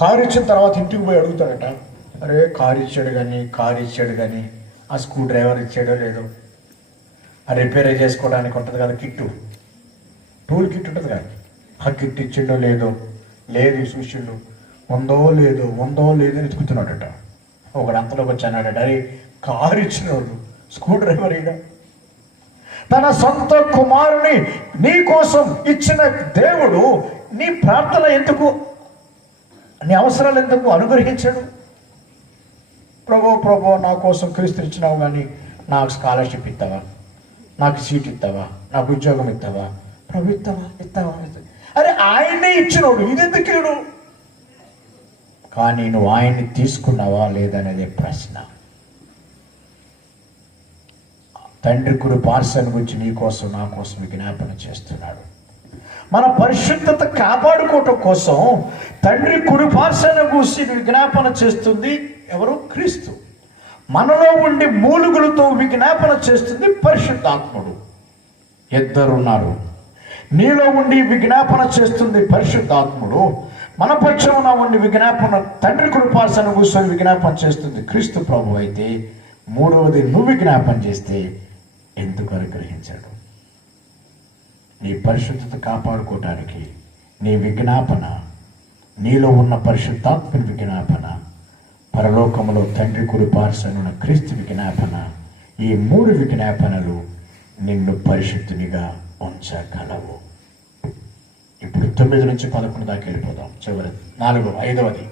Car ఇచ్చిన తర్వాత ఇంటికి పోయి అడుగుతాడట, అరే కారు ఇచ్చాడు కానీ ఆ స్క్రూ డ్రైవర్ ఇచ్చాడో లేదో, ఆ రిపేర్ చేసుకోవడానికి ఉంటుంది కదా కిట్టు, టూల్ కిట్ ఉంటుంది కదా, ఆ కిట్ ఇచ్చిండో లేదు చూసిండు, ఉందో లేదో అని ఎత్తుకుతున్నాడట. ఒకడు అంతలోకి వచ్చానాడట, అరే కారు ఇచ్చినోడు స్క్రూ డ్రైవర్ ఇక తన సొంత కుమారుని నీ కోసం ఇచ్చిన దేవుడు నీ ప్రార్థన ఎందుకు, నీ అవసరాలు ఎందుకు అనుగ్రహించాడు? ప్రభు నా కోసం క్రీస్తు ఇచ్చినావు, కానీ నాకు స్కాలర్షిప్ ఇస్తావా, నాకు సీట్ ఇస్తావా, నాకు ఉద్యోగం ఇస్తావా, ప్రభు ఇస్తావా? అరే ఆయనే ఇచ్చినోడు, ఇదెందుకు ఇడు? కానీ నువ్వు ఆయన్ని తీసుకున్నావా లేదనేదే ప్రశ్న. తండ్రి కృపార్సన గురించి నీ కోసం నా కోసం విజ్ఞాపన చేస్తున్నాడు. మన పరిశుద్ధత కాపాడుకోవటం కోసం తండ్రి కృపార్సన గురించి విజ్ఞాపన చేస్తుంది ఎవరు? క్రీస్తు. మనలో ఉండి మూలుగులతో విజ్ఞాపన చేస్తుంది పరిశుద్ధాత్ముడు. ఇద్దరున్నారు. నీలో ఉండి విజ్ఞాపన చేస్తుంది పరిశుద్ధాత్ముడు, మన పక్షమున ఉండి విజ్ఞాపన తండ్రి కృపార్సన కూర్చొని విజ్ఞాపన చేస్తుంది క్రీస్తు ప్రభు. అయితే మూడవది నువ్వు విజ్ఞాపన చేస్తే ఎందుకు అనుగ్రహించాడు? నీ పరిశుద్ధత కాపాడుకోవటానికి నీ విజ్ఞాపన, నీలో ఉన్న పరిశుద్ధాత్మని విజ్ఞాపన, పరలోకములో తండ్రి కృపార్సనున్న క్రీస్తు విజ్ఞాపన, ఈ మూడు విజ్ఞాపనలు నిన్ను పరిశుద్ధునిగా ఉంచగలవు. ఇప్పుడు 9 నుంచి 11 దాకా వెళ్ళిపోదాం. చివరి 5వది